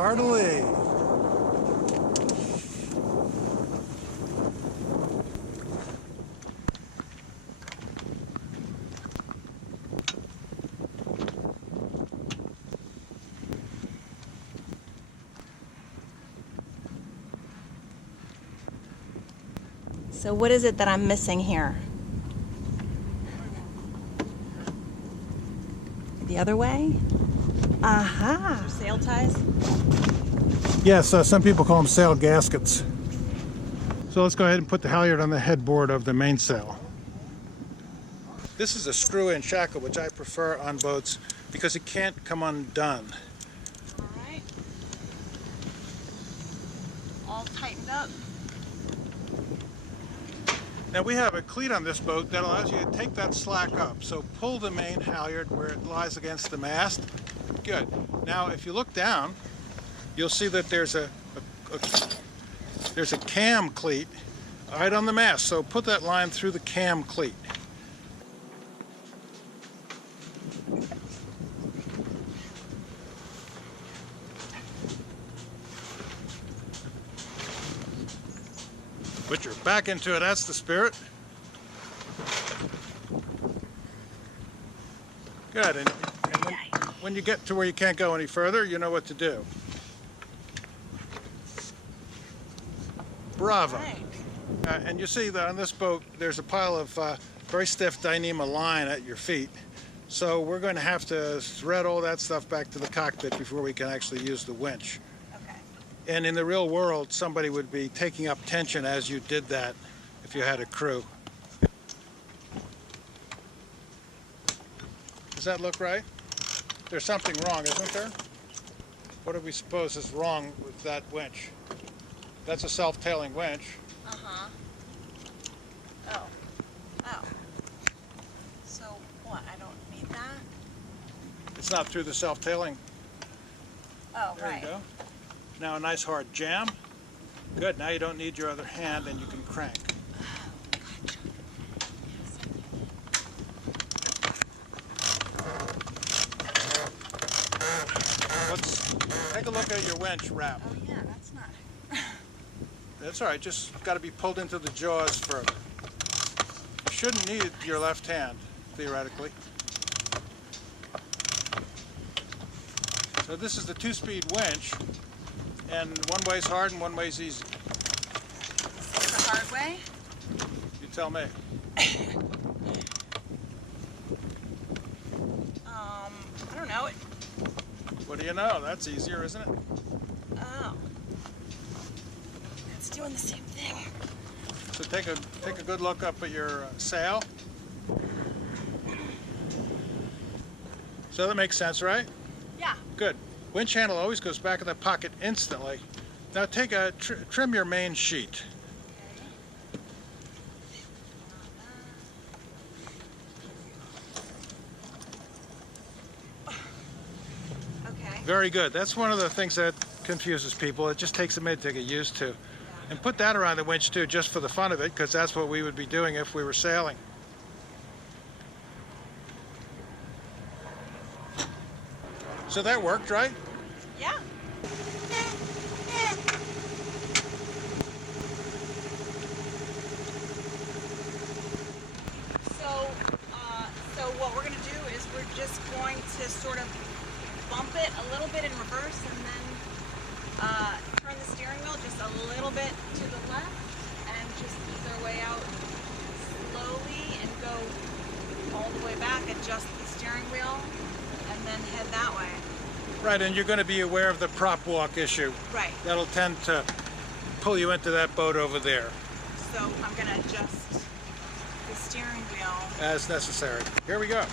heartily. So what is it that I'm missing here? The other way? Aha! Sail ties? Yes, some people call them sail gaskets. So let's go ahead and put the halyard on the headboard of the mainsail. This is a screw-in shackle, which I prefer on boats because it can't come undone. All right. All tightened up. Now we have a cleat on this boat that allows you to take that slack up. So pull the main halyard where it lies against the mast. Good. Now if you look down, you'll see that there's a cam cleat right on the mast. So put that line through the cam cleat. Put your back into it, that's the spirit. Good, and when you get to where you can't go any further, you know what to do. Bravo. Right. And you see that on this boat, there's a pile of very stiff Dyneema line at your feet. So we're going to have to thread all that stuff back to the cockpit before we can actually use the winch. And in the real world, somebody would be taking up tension as you did that if you had a crew. Does that look right? There's something wrong, isn't there? What do we suppose is wrong with that winch? That's a self-tailing winch. Uh-huh. Oh. Oh. So what, I don't need that? It's not through the self-tailing. Oh, there right. You go. Now a nice hard jam. Good, now you don't need your other hand and you can crank. Let's take a look at your winch wrap. Oh yeah, that's not... That's all right, just got to be pulled into the jaws further. You shouldn't need your left hand, theoretically. So this is the 2-speed winch. And one way's hard and one way's easy. The hard way? You tell me. I don't know. What do you know? That's easier, isn't it? Oh. It's doing the same thing. So take a good look up at your sail. So that makes sense, right? Yeah. Good. Winch handle always goes back in the pocket instantly. Now take a trim your main sheet. Okay. Very good. That's one of the things that confuses people. It just takes a minute to get used to. And put that around the winch too, just for the fun of it, because that's what we would be doing if we were sailing. So that worked, right? Yeah. So what we're going to do is we're just going to sort of bump it a little bit in reverse and then turn the steering wheel just a little bit to the left and just ease our way out slowly and go all the way back, adjust the steering wheel, and then head that way. Right, and you're going to be aware of the prop walk issue. Right. That'll tend to pull you into that boat over there. So I'm going to adjust the steering wheel. As necessary. Here we go.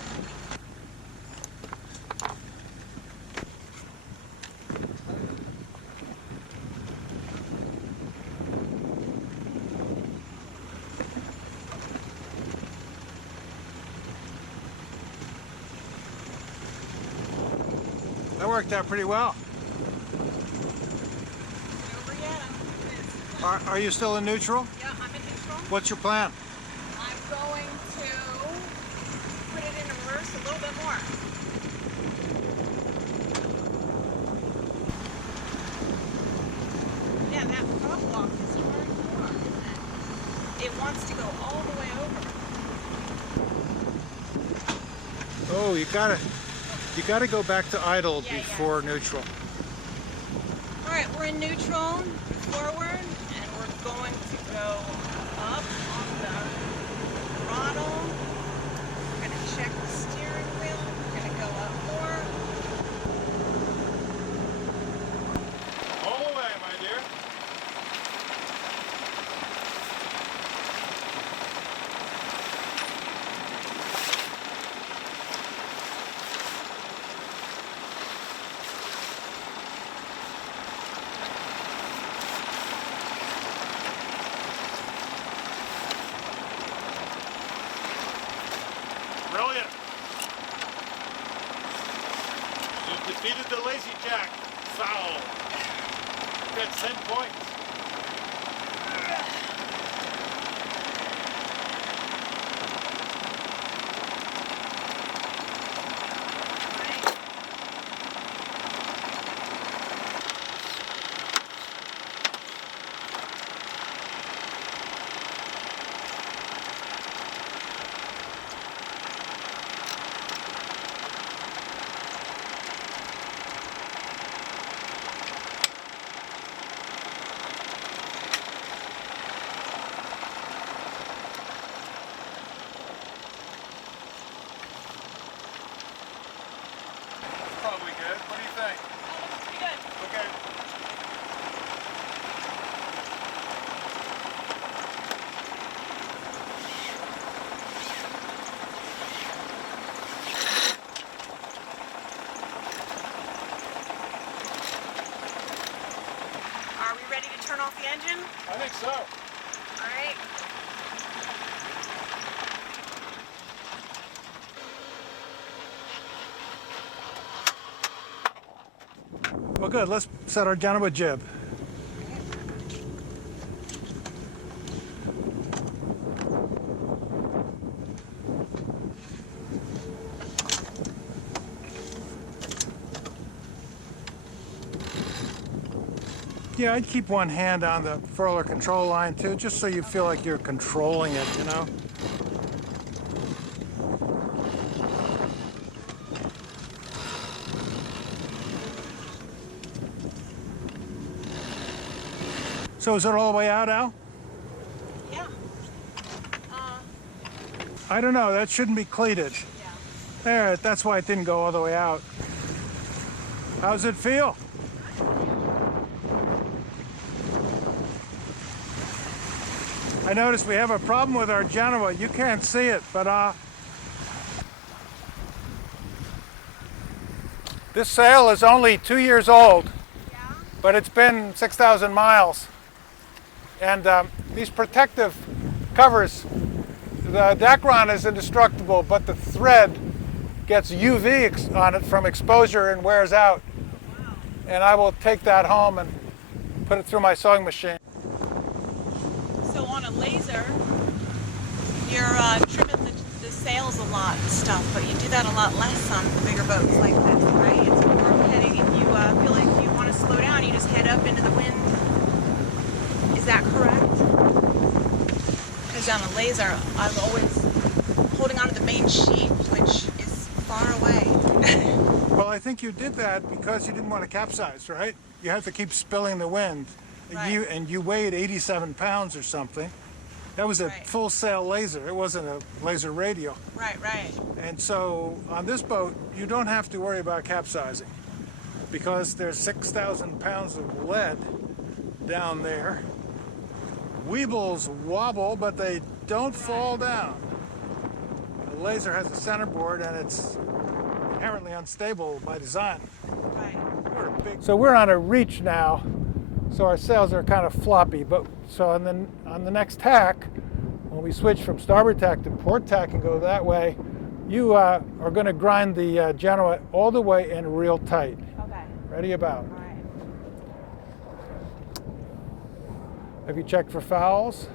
That worked out pretty well. Over yet? Are you still in neutral? Yeah, I'm in neutral. What's your plan? I'm going to put it in reverse a little bit more. Oh, you gotta go back to idle Yeah, before neutral. All right, we're in neutral, forward, and we're going to go up on the throttle. We're gonna check the steering wheel. We're gonna go up more. All the way, my dear. Brilliant. You've defeated the lazy jack. Foul. That's 10 points. Probably good. What do you think? Oh, looks pretty good. Okay. Are we ready to turn off the engine? I think so. All right. Well, good. Let's set our Genoa jib. Yeah, I'd keep one hand on the furler control line too, just so you feel like you're controlling it, you know? So is it all the way out, Al? Yeah. I don't know, that shouldn't be cleated. Yeah. There, that's why it didn't go all the way out. How's it feel? I noticed we have a problem with our Genoa. You can't see it, but this sail is only 2 years old, Yeah. but it's been 6,000 miles. And these protective covers, the Dacron is indestructible, but the thread gets UV on it from exposure and wears out. Wow. And I will take that home and put it through my sewing machine. So on a laser, you're trimming the sails a lot and stuff, but you do that a lot less on bigger boats like this, right? It's more heading. If you feel like you want to slow down, you just head up into the wind. Is that correct? Because on a laser, I'm always holding onto the main sheet, which is far away. Well, I think you did that because you didn't want to capsize, right? You had to keep spilling the wind. Right. You weighed 87 pounds or something. That was a Right. full sail laser. It wasn't a laser radio. Right, right. And so on this boat, you don't have to worry about capsizing because there's 6,000 pounds of lead down there. Weebles wobble, but they don't fall down. The laser has a centerboard and it's inherently unstable by design. Right. So we're on a reach now, so our sails are kind of floppy. But so on the next tack, when we switch from starboard tack to port tack and go that way, you are going to grind the Genoa all the way in real tight. Okay. Ready about. All right. Have you checked for fouls?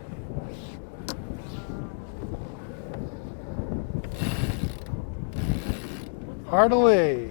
Heartily.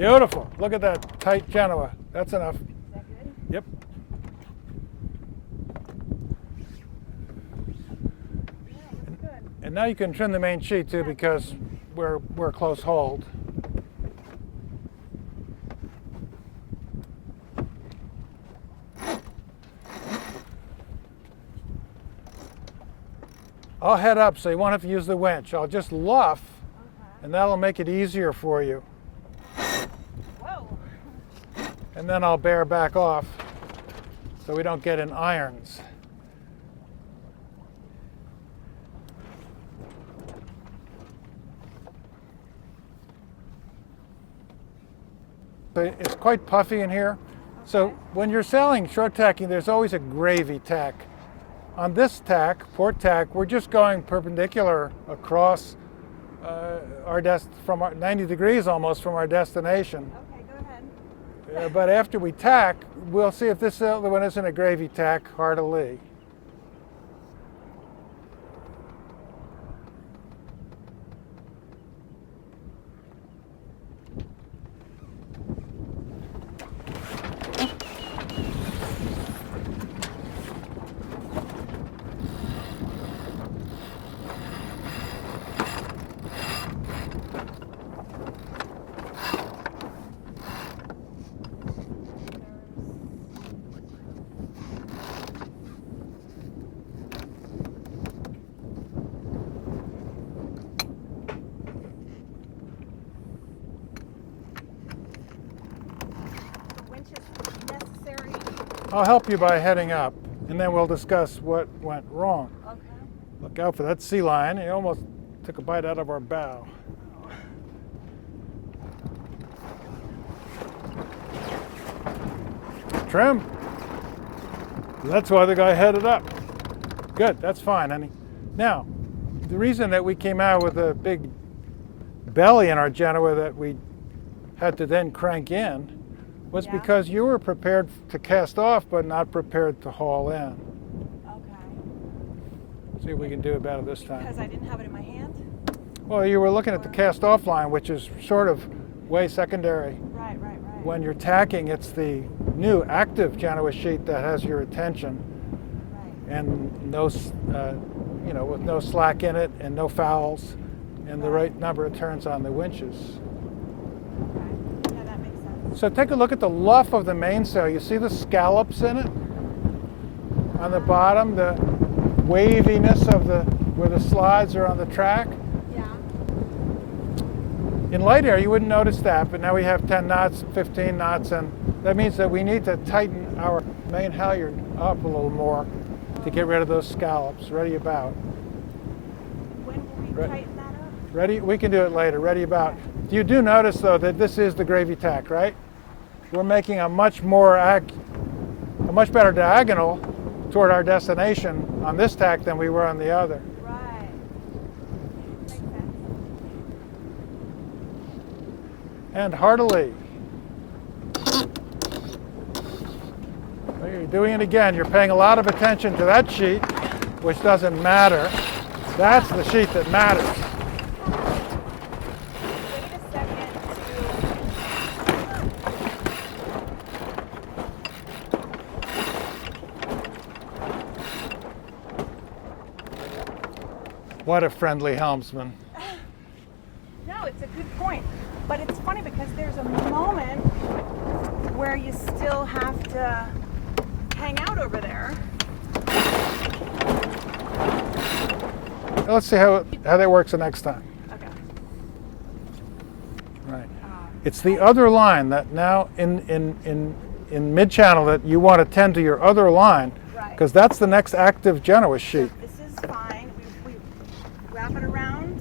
Beautiful. Look at that tight Genoa. That's enough. Is that good? Yep. Yeah, looks good. And now you can trim the main sheet too because we're close hold. I'll head up so you won't have to use the winch. I'll just luff and that'll make it easier for you. Whoa. And then I'll bear back off so we don't get in irons. So it's quite puffy in here. So when you're sailing short tacking, there's always a gravy tack. On this tack, port tack, we're just going perpendicular across from 90 degrees almost from our destination. Okay, go ahead. But after we tack, we'll see if this other one isn't a gravy tack, hard a lee. Necessary. I'll help you by heading up, and then we'll discuss what went wrong. Okay. Look out for that sea lion. He almost took a bite out of our bow. Trim. That's why the guy headed up. Good, that's fine, honey. Now, the reason that we came out with a big belly in our Genoa that we had to then crank in was because you were prepared to cast off but not prepared to haul in. Okay. See if we can do it better this time. Because I didn't have it in my hand? Well, you were looking at the cast off line, which is sort of way secondary. Right. When you're tacking, it's the new active Genoa sheet that has your attention, Right. and no, with no slack in it and no fouls, and the right number of turns on the winches. Okay. Yeah, that makes sense. So take a look at the luff of the mainsail. You see the scallops in it on the bottom, the waviness of where the slides are on the track. Yeah. In light air, you wouldn't notice that, but now we have 10 knots, 15 knots, and that means that we need to tighten our main halyard up a little more to get rid of those scallops. Ready about. When will we tighten that up? Ready? We can do it later. Ready about. You do notice, though, that this is the gravy tack, right? We're making a much better diagonal toward our destination on this tack than we were on the other. Right. Makes sense. And heartily. Well, you're doing it again. You're paying a lot of attention to that sheet, which doesn't matter. That's the sheet that matters. Wait a second What a friendly helmsman. No, it's a good point. But it's funny because there's a moment where you still have to hang out over there. Let's see how that works the next time. Okay. Right. It's the other line that now in mid-channel that you want to tend to your other line, because that's the next active Genoa sheet. This is fine. We wrap it around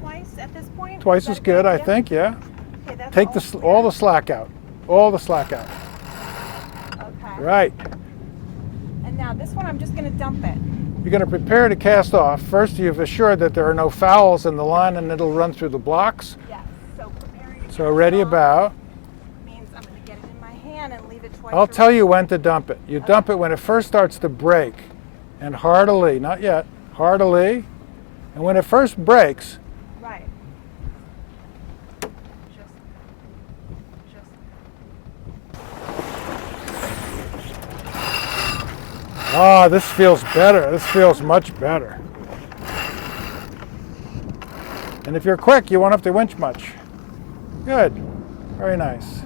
twice at this point. Twice as good, I think. Yeah. Okay, that's Take all the clear. slack out. All the slack out. Okay. Right. And now this one, I'm just going to dump it. You're going to prepare to cast off. First, you've assured that there are no fouls in the line, and it'll run through the blocks. Yes. So preparing. To So cast ready off about. means I'm going to get it in my hand and leave it twice. I'll tell you when to dump it. You dump it when it first starts to break, and heartily, not yet, heartily. And when it first breaks, Right. Ah, this feels better. This feels much better. And if you're quick, you won't have to winch much. Good. Very nice.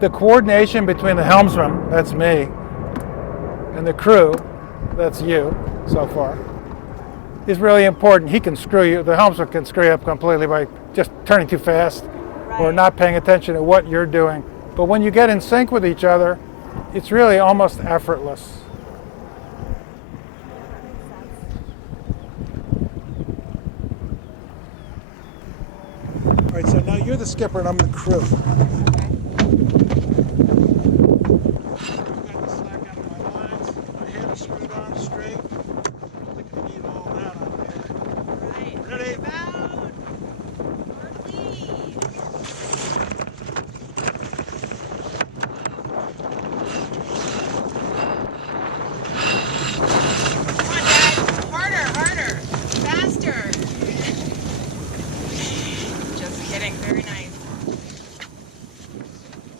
The coordination between the helmsman, that's me, and the crew, that's you so far, is really important. He can screw you, the helmsman can screw you up completely by just turning too fast or not paying attention to what you're doing. But when you get in sync with each other, it's really almost effortless. All right, so now you're the skipper and I'm the crew. Very nice.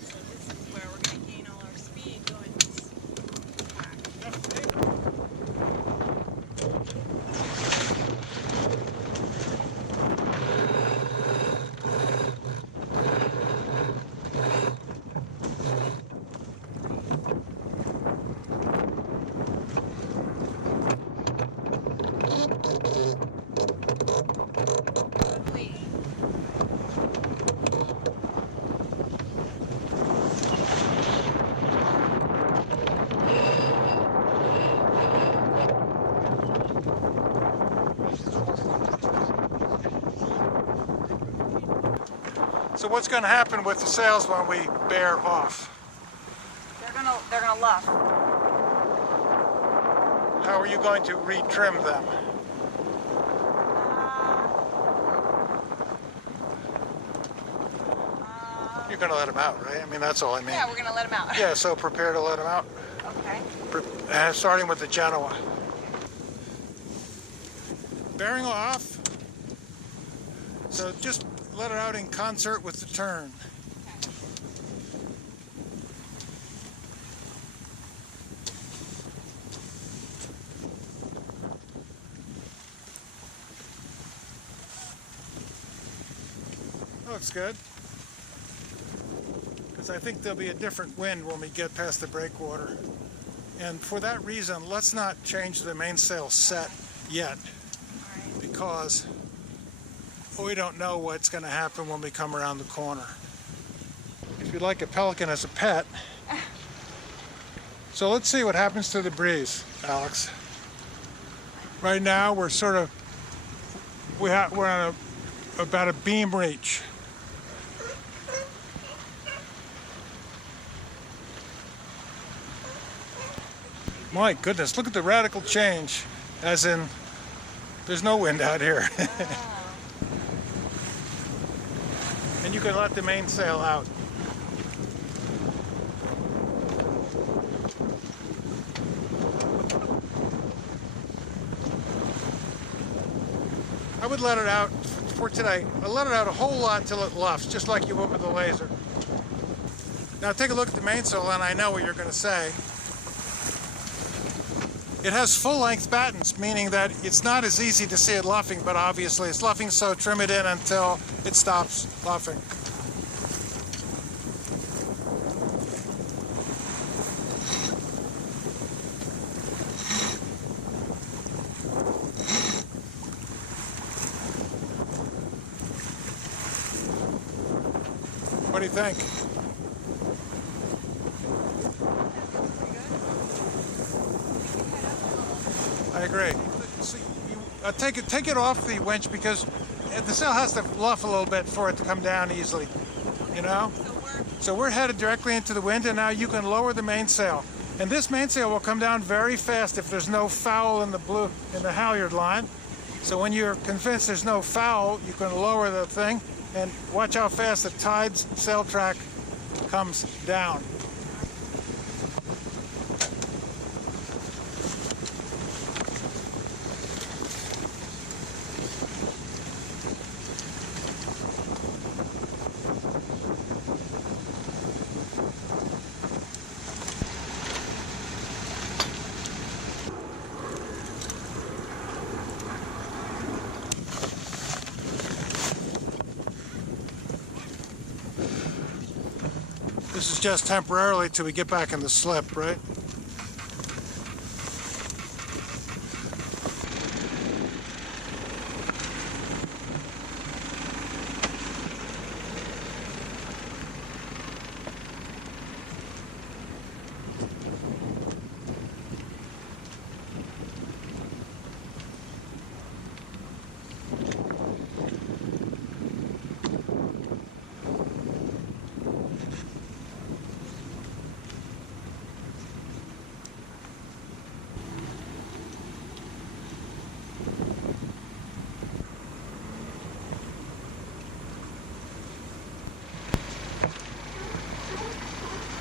So this is where we're going to gain all our speed going this So what's going to happen with the sails when we bear off? They're gonna luff. How are you going to retrim them? You're going to let them out, right? I mean, that's all I mean. Yeah, we're gonna let them out. Yeah, so prepare to let them out. Okay. Starting with the Genoa. Bearing off. So just let it out in concert with the turn. Looks good. Because I think there'll be a different wind when we get past the breakwater. And for that reason, let's not change the mainsail set yet. Because we don't know what's going to happen when we come around the corner. If you'd like a pelican as a pet. So let's see what happens to the breeze, Alex. Right now we're sort of, we're on about a beam reach. My goodness, look at the radical change, as in there's no wind out here. And you can let the mainsail out. I would let it out for today. I let it out a whole lot till it luffs, just like you would with the laser. Now take a look at the mainsail and I know what you're going to say. It has full-length battens, meaning that it's not as easy to see it luffing, but obviously it's luffing, so trim it in until it stops luffing. What do you think? I agree. See, take it off the winch because the sail has to luff a little bit for it to come down easily, you know? So we're headed directly into the wind, and now you can lower the mainsail. And this mainsail will come down very fast if there's no foul in the halyard line. So when you're convinced there's no foul, you can lower the thing and watch how fast the tide's sail track comes down. This is just temporarily till we get back in the slip, right?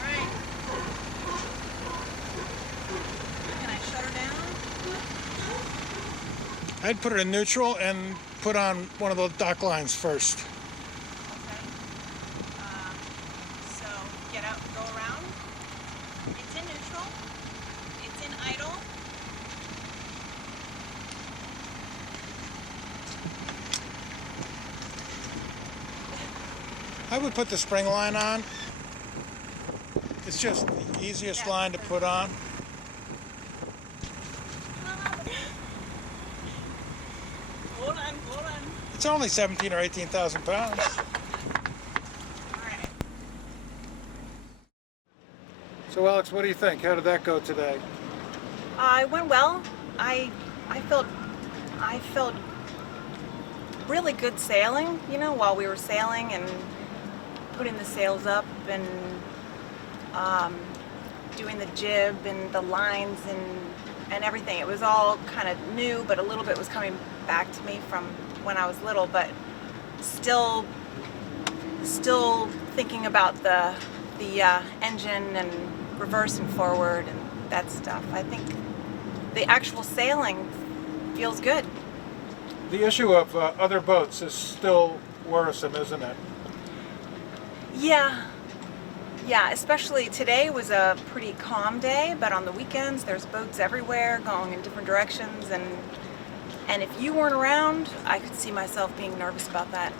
Alright. Can I shut her down? I'd put it in neutral and put on one of the dock lines first. Okay. So get out and go around. It's in neutral. It's in idle. I would put the spring line on. It's just the easiest line to put on. Hold on, hold on. It's only 17 or 18,000 pounds. Alright. So Alex, what do you think? How did that go today? It went well. I felt really good sailing, you know, while we were sailing and putting the sails up and doing the jib and the lines and everything. It was all kind of new, but a little bit was coming back to me from when I was little, but still thinking about the engine and reverse and forward and that stuff. I think the actual sailing feels good. The issue of other boats is still worrisome, isn't it? Yeah, especially today was a pretty calm day, but on the weekends there's boats everywhere going in different directions, and if you weren't around, I could see myself being nervous about that.